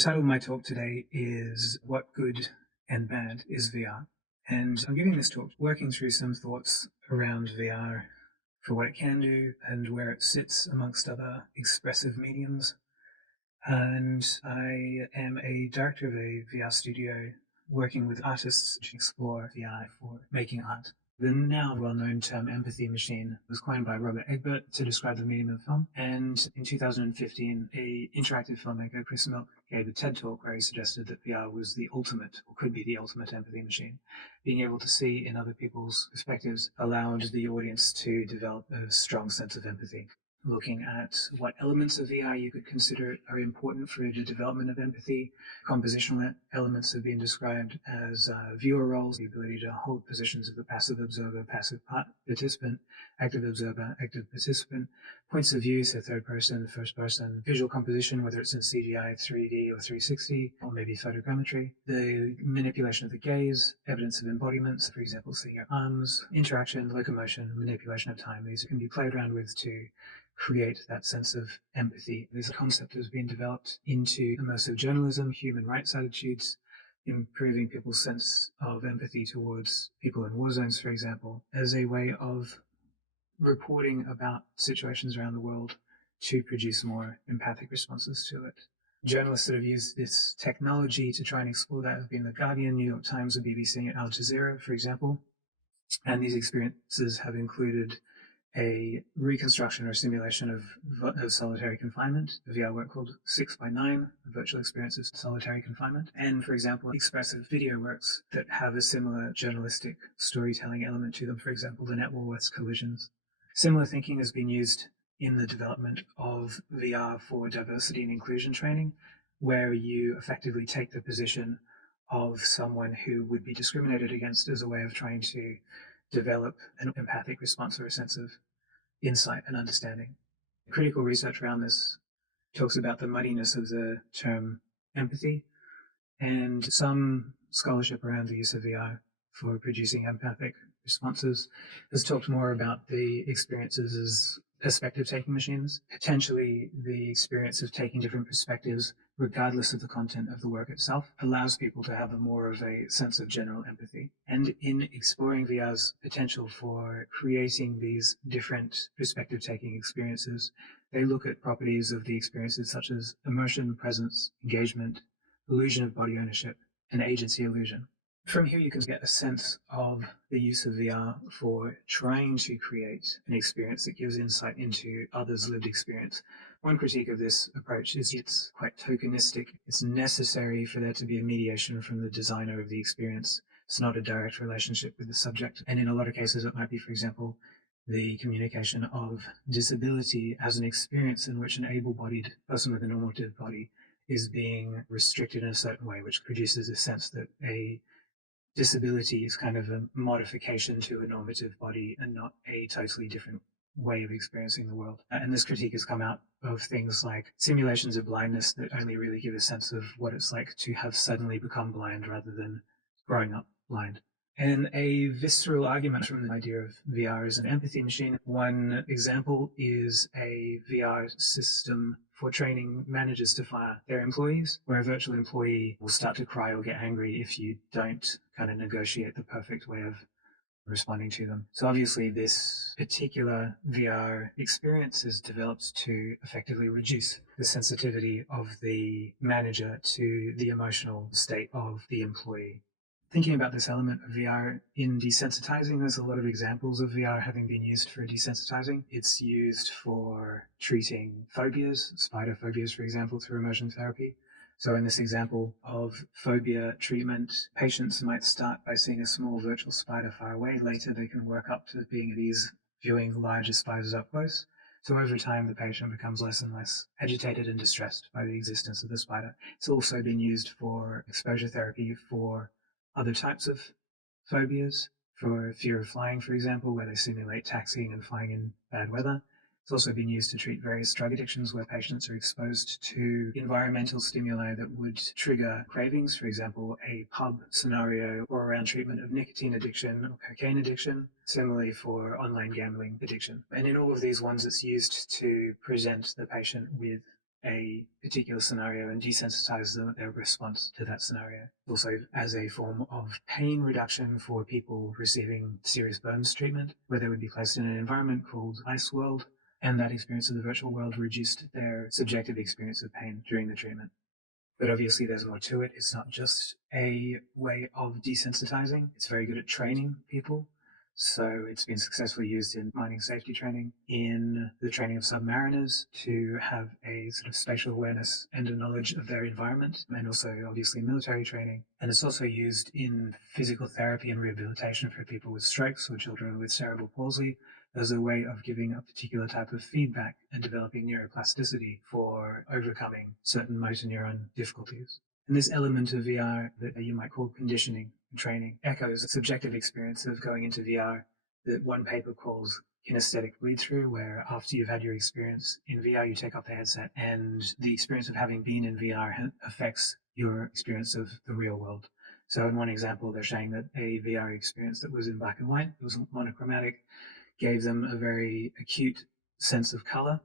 The title of my talk today is What Good and Bad is VR? And I'm giving this talk working through some thoughts around VR for what it can do and where it sits amongst other expressive mediums. And I am a director of a VR studio working with artists to explore VR for making art. The now well-known term empathy machine was coined by Robert Egbert to describe the medium of film. And in 2015, a interactive filmmaker, Chris Milk, gave a TED talk where he suggested that VR was the ultimate, or could be the ultimate empathy machine. Being able to see in other people's perspectives allowed the audience to develop a strong sense of empathy. Looking at what elements of VR you could consider are important for the development of empathy. Compositional elements have been described as viewer roles, the ability to hold positions of the passive observer, passive participant, active observer, active participant, points of view, so third person, first person, visual composition, whether it's in CGI, 3D or 360, or maybe photogrammetry, the manipulation of the gaze, evidence of embodiments, for example, seeing your arms, interaction, locomotion, manipulation of time. These can be played around with to create that sense of empathy. This concept has been developed into immersive journalism, human rights attitudes, improving people's sense of empathy towards people in war zones, for example, as a way of reporting about situations around the world to produce more empathic responses to it. Journalists that have used this technology to try and explore that have been The Guardian, New York Times, the BBC, and Al Jazeera, for example. And these experiences have included a reconstruction or simulation of solitary confinement, a VR work called 6x9, a virtual experience of solitary confinement, and, for example, expressive video works that have a similar journalistic storytelling element to them, for example, the Net Woolworths collisions. Similar thinking has been used in the development of VR for diversity and inclusion training, where you effectively take the position of someone who would be discriminated against as a way of trying to develop an empathic response or a sense of insight and understanding. Critical research around this talks about the muddiness of the term empathy, and some scholarship around the use of VR for producing empathic responses has talked more about the experiences as perspective-taking machines, potentially the experience of taking different perspectives regardless of the content of the work itself, allows people to have more of a sense of general empathy. And in exploring VR's potential for creating these different perspective-taking experiences, they look at properties of the experiences such as immersion, presence, engagement, illusion of body ownership, and agency illusion. From here, you can get a sense of the use of VR for trying to create an experience that gives insight into others' lived experience. One critique of this approach is it's quite tokenistic. It's necessary for there to be a mediation from the designer of the experience. It's not a direct relationship with the subject. And in a lot of cases, it might be, for example, the communication of disability as an experience in which an able-bodied person with a normative body is being restricted in a certain way, which produces a sense that a disability is kind of a modification to a normative body and not a totally different way of experiencing the world. And this critique has come out of things like simulations of blindness that only really give a sense of what it's like to have suddenly become blind rather than growing up blind. And a visceral argument from the idea of VR as an empathy machine. One example is a VR system for training managers to fire their employees, where a virtual employee will start to cry or get angry if you don't kind of negotiate the perfect way of responding to them. So obviously this particular VR experience is developed to effectively reduce the sensitivity of the manager to the emotional state of the employee. Thinking about this element of VR in desensitizing, there's a lot of examples of VR having been used for desensitizing. It's used for treating phobias, spider phobias, for example, through immersion therapy. So in this example of phobia treatment, patients might start by seeing a small virtual spider far away. Later, they can work up to being at ease viewing larger spiders up close. So over time, the patient becomes less and less agitated and distressed by the existence of the spider. It's also been used for exposure therapy for other types of phobias, for fear of flying, for example, where they simulate taxiing and flying in bad weather. It's also been used to treat various drug addictions where patients are exposed to environmental stimuli that would trigger cravings, for example, a pub scenario, or around treatment of nicotine addiction or cocaine addiction, similarly for online gambling addiction. And in all of these ones, it's used to present the patient with a particular scenario and desensitize them at their response to that scenario. Also as a form of pain reduction for people receiving serious burns treatment, where they would be placed in an environment called Ice World, and that experience of the virtual world reduced their subjective experience of pain during the treatment. But obviously there's more to it. It's not just a way of desensitizing. It's very good at training people. So it's been successfully used in mining safety training, in the training of submariners to have a sort of spatial awareness and a knowledge of their environment, and also obviously military training. And it's also used in physical therapy and rehabilitation for people with strokes or children with cerebral palsy as a way of giving a particular type of feedback and developing neuroplasticity for overcoming certain motor neuron difficulties. And this element of VR that you might call conditioning and training echoes a subjective experience of going into VR that one paper calls kinesthetic bleed-through, where after you've had your experience in VR, you take off the headset and the experience of having been in VR affects your experience of the real world. So in one example, they're showing that a VR experience that was in black and white, it was monochromatic, gave them a very acute sense of color.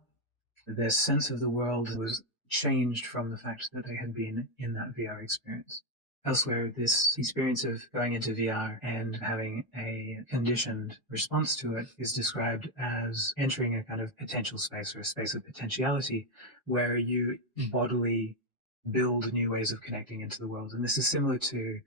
Their sense of the world was changed from the fact that they had been in that VR experience. Elsewhere, this experience of going into VR and having a conditioned response to it is described as entering a kind of potential space, or a space of potentiality, where you bodily build new ways of connecting into the world. And this is similar to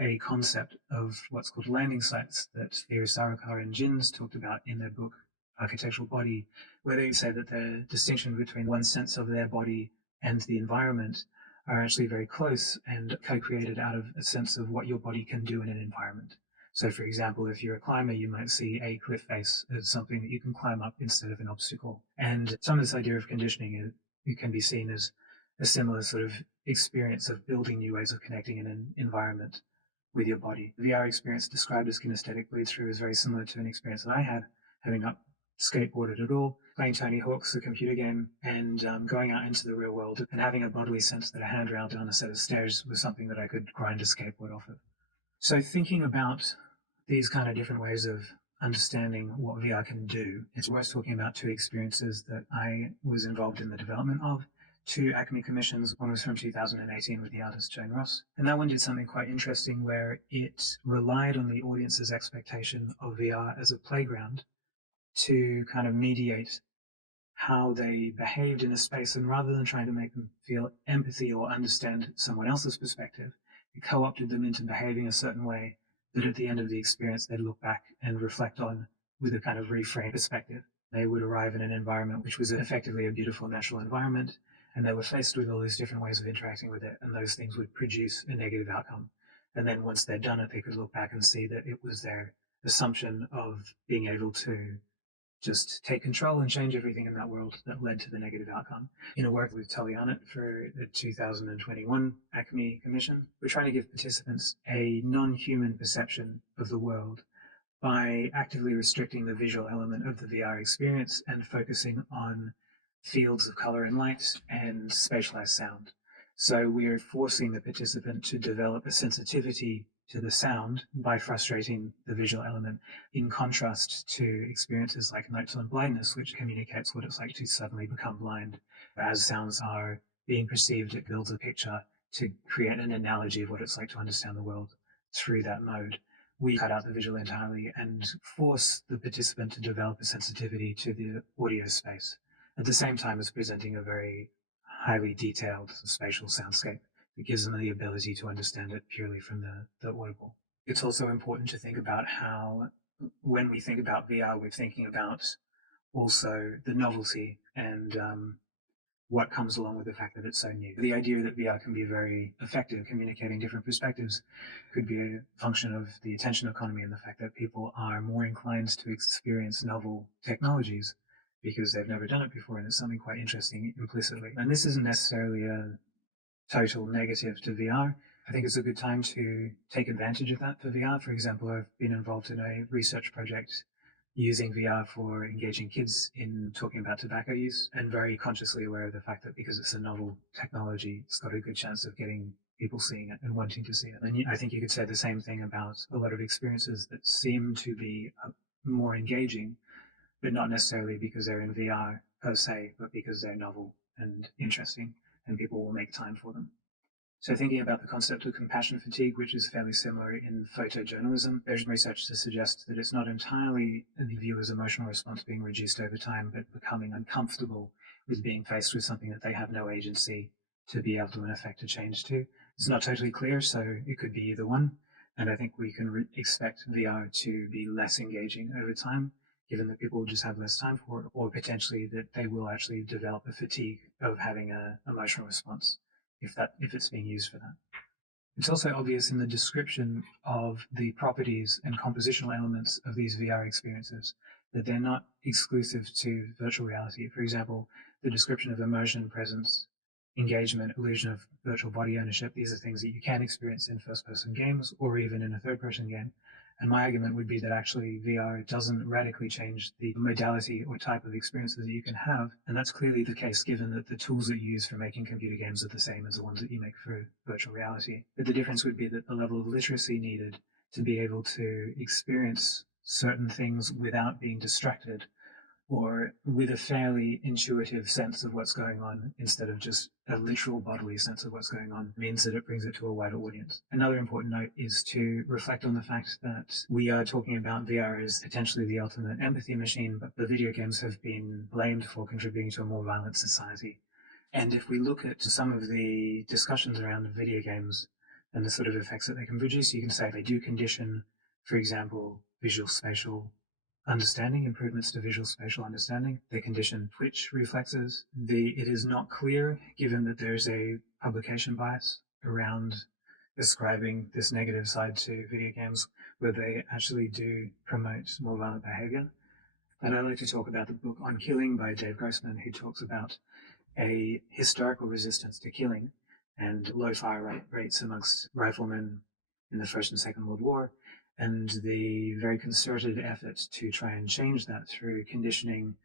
a concept of what's called landing sites that Theo Sarikar and Jins talked about in their book Architectural Body, where they say that the distinction between one's sense of their body and the environment are actually very close and co-created out of a sense of what your body can do in an environment. So for example, if you're a climber, you might see a cliff face as something that you can climb up instead of an obstacle. And some of this idea of conditioning, it can be seen as a similar sort of experience of building new ways of connecting in an environment with your body. The VR experience described as kinesthetic bleed-through is very similar to an experience that I had, having not skateboarded at all, playing Tony Hawk's, a computer game, and going out into the real world and having a bodily sense that a handrail down a set of stairs was something that I could grind a skateboard off of. So thinking about these kind of different ways of understanding what VR can do, it's worth talking about two experiences that I was involved in the development of. Two Acme commissions. One was from 2018 with the artist Jane Ross. And that one did something quite interesting where it relied on the audience's expectation of VR as a playground to kind of mediate how they behaved in a space. And rather than trying to make them feel empathy or understand someone else's perspective, it co-opted them into behaving a certain way that at the end of the experience they'd look back and reflect on with a kind of reframed perspective. They would arrive in an environment which was effectively a beautiful natural environment, and they were faced with all these different ways of interacting with it, and those things would produce a negative outcome. And then once they'd done it, they could look back and see that it was their assumption of being able to just take control and change everything in that world that led to the negative outcome. In a work with Tully Arnott for the 2021 Acme Commission, we're trying to give participants a non-human perception of the world by actively restricting the visual element of the VR experience and focusing on fields of color and light and spatialized sound. So we're forcing the participant to develop a sensitivity to the sound by frustrating the visual element, in contrast to experiences like night-tone blindness, which communicates what it's like to suddenly become blind. As sounds are being perceived, it builds a picture to create an analogy of what it's like to understand the world through that mode. We cut out the visual entirely and force the participant to develop a sensitivity to the audio space, at the same time as presenting a very highly detailed spatial soundscape that gives them the ability to understand it purely from the audible. It's also important to think about how, when we think about VR, we're thinking about also the novelty and what comes along with the fact that it's so new. The idea that VR can be very effective communicating different perspectives could be a function of the attention economy and the fact that people are more inclined to experience novel technologies because they've never done it before, and it's something quite interesting implicitly. And this isn't necessarily a total negative to VR. I think it's a good time to take advantage of that for VR. For example, I've been involved in a research project using VR for engaging kids in talking about tobacco use, and very consciously aware of the fact that because it's a novel technology, it's got a good chance of getting people seeing it and wanting to see it. And I think you could say the same thing about a lot of experiences that seem to be more engaging, but not necessarily because they're in VR per se, but because they're novel and interesting, and people will make time for them. So thinking about the concept of compassion fatigue, which is fairly similar in photojournalism, there's research to suggest that it's not entirely the viewer's emotional response being reduced over time, but becoming uncomfortable with being faced with something that they have no agency to be able to affect a change to. It's not totally clear, so it could be either one. And I think we can expect VR to be less engaging over time, given that people will just have less time for it, or potentially that they will actually develop a fatigue of having an emotional response if it's being used for that. It's also obvious in the description of the properties and compositional elements of these VR experiences that they're not exclusive to virtual reality. For example, the description of immersion, presence, engagement, illusion of virtual body ownership, these are things that you can experience in first-person games or even in a third-person game. And my argument would be that actually VR doesn't radically change the modality or type of experiences that you can have. And that's clearly the case given that the tools that you use for making computer games are the same as the ones that you make for virtual reality. But the difference would be that the level of literacy needed to be able to experience certain things without being distracted or with a fairly intuitive sense of what's going on instead of just a literal bodily sense of what's going on means that it brings it to a wider audience. Another important note is to reflect on the fact that we are talking about VR as potentially the ultimate empathy machine, but the video games have been blamed for contributing to a more violent society. And if we look at some of the discussions around video games and the sort of effects that they can produce, you can say they do condition, for example, visual spatial understanding, improvements to visual spatial understanding. They condition twitch reflexes. It is not clear, given that there's a publication bias around ascribing this negative side to video games, where they actually do promote more violent behavior. And I like to talk about the book On Killing by Dave Grossman, who talks about a historical resistance to killing and low fire rates amongst riflemen in the First and Second World War, and the very concerted effort to try and change that through conditioning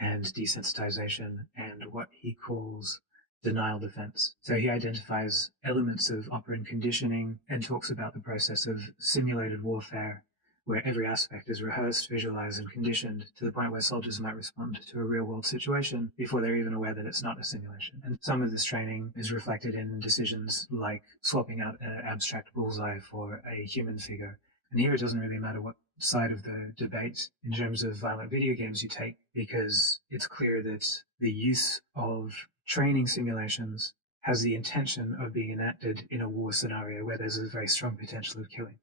and desensitization and what he calls denial defense. So he identifies elements of operant conditioning and talks about the process of simulated warfare, where every aspect is rehearsed, visualized, and conditioned to the point where soldiers might respond to a real-world situation before they're even aware that it's not a simulation. And some of this training is reflected in decisions like swapping out an abstract bullseye for a human figure. And here it doesn't really matter what side of the debate in terms of violent video games you take, because it's clear that the use of training simulations has the intention of being enacted in a war scenario where there's a very strong potential of killing.